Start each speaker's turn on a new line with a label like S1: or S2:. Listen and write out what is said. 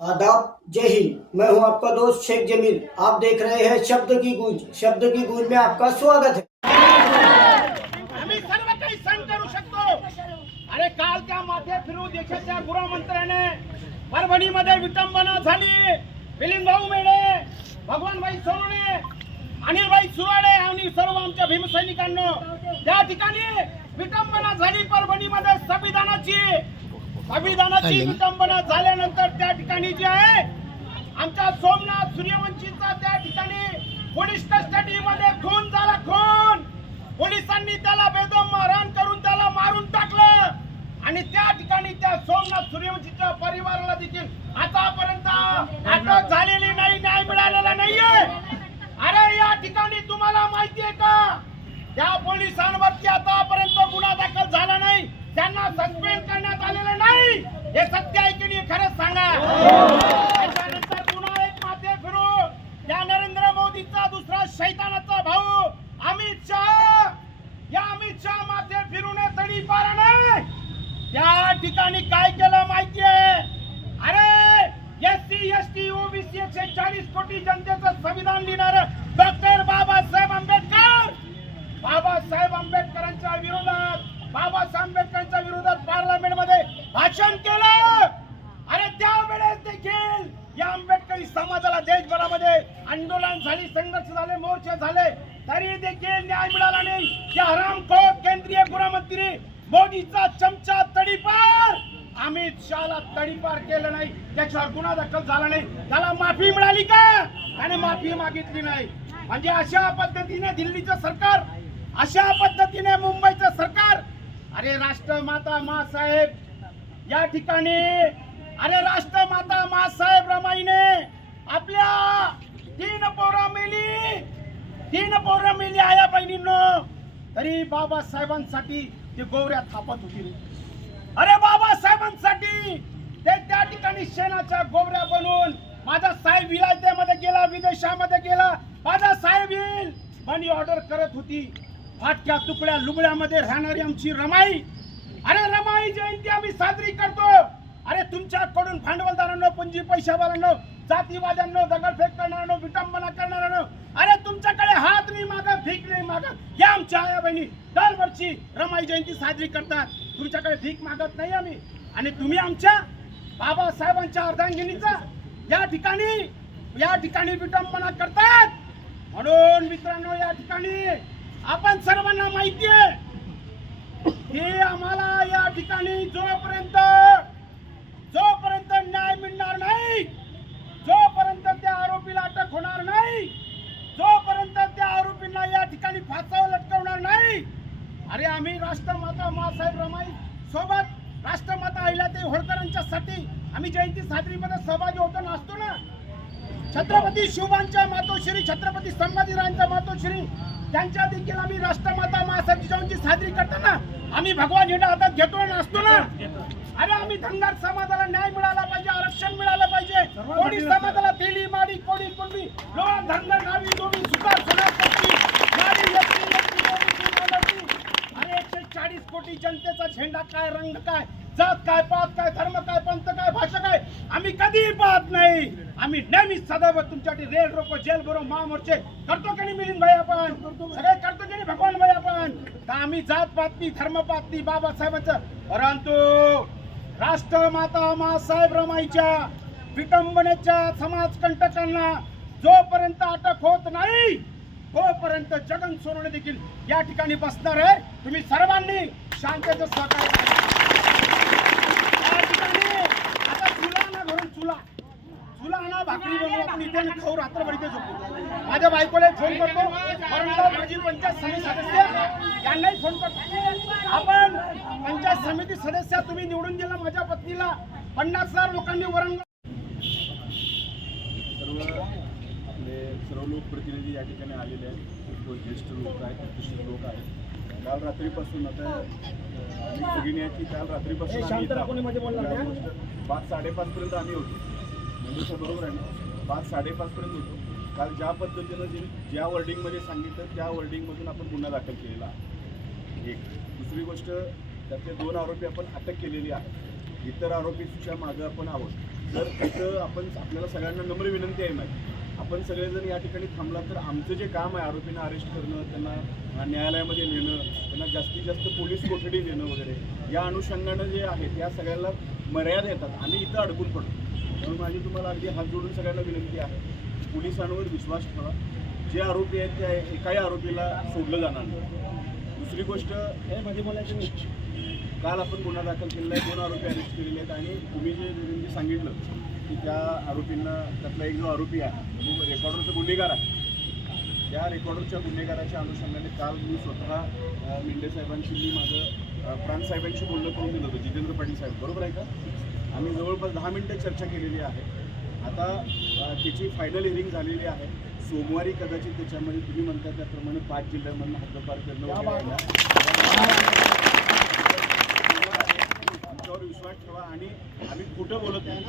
S1: आदाब। जय हिंद। मैं हूं आपका दोस्त शेख जमील। आप देख रहे हैं शब्द की गूंज। शब्द की गूंज में आपका स्वागत है।
S2: आम्ही सर्व काही सण करू शकतो अरे काल त्या माथे फिरू देशाच्या गृहमंत्र्याने परभणीमध्ये विटंबना झाली। मिलिंद भाऊ मेळे मेढे भगवानभाई सोनवणे अनिलभाई सुराडे आणि सर्व आमच्या भीमसैनिकांना त्या ठिकाणी विटंबना झाली परभणीमध्ये संविधानाची। संविधानाची विटंबना झाल्यानंतर त्या ठिकाणी जे आहे आमच्या सोमनाथ सूर्यवंशीचा त्या ठिकाणी पोलीस कस्टडी मध्ये खून झाला खून! पोलिसांनी त्याला बेदम मारहाण करून त्याला मारून टाकलं. आणि त्या ठिकाणी त्या सोमनाथ सूर्यवंशीच्या परिवाराला देखील आतापर्यंत अटक झालेली नाही न्याय मिळालेला नाहीये. अरे या ठिकाणी तुम्हाला माहिती आहे का? त्या पोलिसांवरती आतापर्यंत गुन्हा दाखल झाला नाही. त्यांना सस्पेंड करण्यात आलेलं नाही हे सत्य आहे की नाही खरंच सांगा. त्याच्यानंतर पुन्हा एक माथे फिरू. या नरेंद्र मोदीचा दुसरा शैतानाचा भाऊ अमित शहा. या अमित शहा माथे फिरून तडी पाराने त्या ठिकाणी काय केलं माहितीये? अरे एससी एसटी टी ओबीसी एकशे चाळीस कोटी जनतेचं संविधान लिहिणार डॉक्टर बाबासाहेब आंबेडकर. बाबासाहेब आंबेडकरांच्या विरोधात बाबासाहेब आंबेडकरांच्या विरोधात पार्लमेंटमध्ये भाषण केलं. अरे त्यावेळेस देखील या आंबेडकरी समाजाला देशभरामध्ये आंदोलन झाली संघर्ष झाले मोर्चे झाले. तरी देखील न्याय मिळाला नाही. या हरामखोर केंद्रीय गृहमंत्री मोदीचा चमचा तडीपार. अमित शहाला तडीपार केलं नाही. त्याच्यावर गुन्हा दाखल झाला नाही. त्याला माफी मिळाली का? त्याने माफी मागितली नाही. म्हणजे अशा पद्धतीने दिल्लीचं सरकार अशा पद्धतीने मुंबईचं सरकार अरे राष्ट्रमाता मासाहेब या ठिकाणी अरे राष्ट्रमाता मासाहेब रमाईने आपल्या तीन पोरं मिली तीन पोरं मिली आया बहिणींनो. तरी बाबासाहेबांसाठी ते गोवऱ्या थापत होती अरे बाबासाहेबांसाठी ते त्या ठिकाणी शेणाच्या गोवऱ्या बनवून माझा साहेब विलायतेमध्ये गेला विदेशामध्ये गेला. माझा साहेब येईल मनी ऑर्डर करत होती. फाटक्या तुकड्या लुगड्यामध्ये राहणारी आमची रमाई. अरे रमाई जयंती आम्ही साजरी करतो. अरे तुमच्याकडून भांडवलदारांनो पुंजी पैशावाल्यांनो जातीवाद्यांनो दगडफेक करणाऱ्यांनो विटंबना करणाऱ्यांनो अरे तुमच्याकडे हात नाही मागत भीक नाही मागत. या आमच्या आया बहिणी दरवर्षी रमाई जयंती साजरी करतात. तुमच्याकडे भीक मागत नाही आम्ही. आणि तुम्ही आमच्या बाबासाहेबांच्या अर्धांगिनीचा या ठिकाणी या ठिकाणी विटंबना करतात. म्हणून मित्रांनो या ठिकाणी आपण सर्वांना माहिती आहे आम्हाला या ठिकाणी जोपर्यंत जोपर्यंत न्याय मिळणार नाही जोपर्यंत त्या आरोपीला अटक होणार नाही जोपर्यंत त्या आरोपींना या ठिकाणी फासावर लटकवणार नाही अरे आम्ही राष्ट्रमाता मासाहेब रमाई सोबत राष्ट्रमाता अहिल्याताई होळकरांच्यासाठी आम्ही जयंती साजरीमध्ये सहभागी होतो ना असतो ना? छत्रपती शिवबांच्या मातोश्री छत्रपती संभाजीरावांच्या मातोश्री त्यांच्या देखील आम्ही राष्ट्रमाता मासाहेब जिजाऊंची साजरी करताना आम्ही भगवान झेंडा हातात घेतो आणि असतो ना? अरे आम्ही धनगर समाजाला न्याय मिळाला पाहिजे आरक्षण मिळालं पाहिजे. कोणी समाजाला तेली माडी कोणी कुणबी लोहा धनगर नावी दोन्ही सुतार आणि एकशे चाळीस कोटी जनतेचा झेंडा काय रंग काय जात काय पात काय धर्म काय पंथ काय भाषा काय आम्ही कधीही पाहत नाही. आम्ही नेहमी सदैव तुमच्यासाठी रेल रोको जेल भरो महामोर्चे करतो की नाही मिलिंद भाई आपण? सगळे करतो की नाही भगवान भाई आपण? तर आम्ही जात पातनी नाही धर्म पात नाही बाबासाहेबांचं. परंतु राष्ट्रमाता मासाहेब रमाईच्या विटंबनेच्या समाजकंटकांना जोपर्यंत अटक होत नाही तोपर्यंत जगन सोनवणे देखील या ठिकाणी बसणार आहे. तुम्ही सर्वांनी शांततेचं सहकार्य या ठिकाणी आता चुला ना घरून चुला. चुला आणा भाकरी बनवू आपण इथे खाऊ रात्रभर इथे झोपू. माझ्या बायकोला फोन करतो परंतु माझी पंचायत समिती सदस्य यांनाही फोन करतो. आपण पंचायत समिती सदस्य तुम्ही निवडून दिला माझ्या पत्नीला. पन्नास हजार लोकांनी वरण
S3: सर्व आपले सर्व लोकप्रतिनिधी या ठिकाणी आलेले आहेत. ज्येष्ठ लोक आहेत प्रतिष्ठित लोक आहेत. काल रात्रीपासून आता आम्ही भगिनी आहेत की काल रात्रीपासून पाच साडेपाचपर्यंत आम्ही होतो. म्हणजे बरोबर आहे ना? पाच साडेपाचपर्यंत होतो. काल ज्या पद्धतीनं जे ज्या वर्डिंगमध्ये सांगितलं त्या वर्डिंगमधून आपण गुन्हा दाखल केलेला आहे. एक. दुसरी गोष्ट त्यातले दोन आरोपी आपण अटक केलेली आहे इतर आरोपीच्या मागं आपण आहोत. तर तिथं आपण आपल्याला सगळ्यांना नम्र विनंती आहे माहिती आपण सगळेजण या ठिकाणी थांबला तर आमचं जे काम आहे आरोपींना अरेस्ट करणं त्यांना न्यायालयामध्ये नेणं त्यांना जास्तीत जास्त पोलीस कोठडी देणं वगैरे या अनुषंगानं जे आहेत या सगळ्याला मर्यादा येतात. आम्ही इथं अडकून पडतो. त्यामुळे माझी तुम्हाला अगदी हात जोडून सगळ्यांना विनंती आहे. पोलिसांवर विश्वास ठेवा. जे आरोपी आहेत त्या एकाही आरोपीला सोडलं जाणार नाही. दुसरी गोष्ट हे काल आपण गुन्हा दाखल केलेला आहे. दोन आरोपी अरेस्ट केलेले आहेत. आणि तुम्ही जे सांगितलं की त्या आरोपींना त्यातला एक जो आरोपी आहे जो रेकॉर्डरचा गुन्हेगार आहे. त्या रेकॉर्डरच्या गुन्हेगाराच्या अनुषंगाने काल मी स्वतः मेंढे साहेबांशी मी माझं अ, प्रांत साहेबांशी बोलणं करून दिलं होतं. जितेंद्र पाटील साहेब. बरोबर आहे का? आम्ही जवळपास दहा मिनिटं चर्चा केलेली आहे. आता अ, त्याची फायनल हिअरिंग झालेली आहे. सोमवारी कदाचित त्याच्यामध्ये तुम्ही म्हणता त्याप्रमाणे पाच जिल्ह्यांमधून हद्दपार करणं. आमच्यावर विश्वास ठेवा आणि आम्ही खोटं बोलत नाही.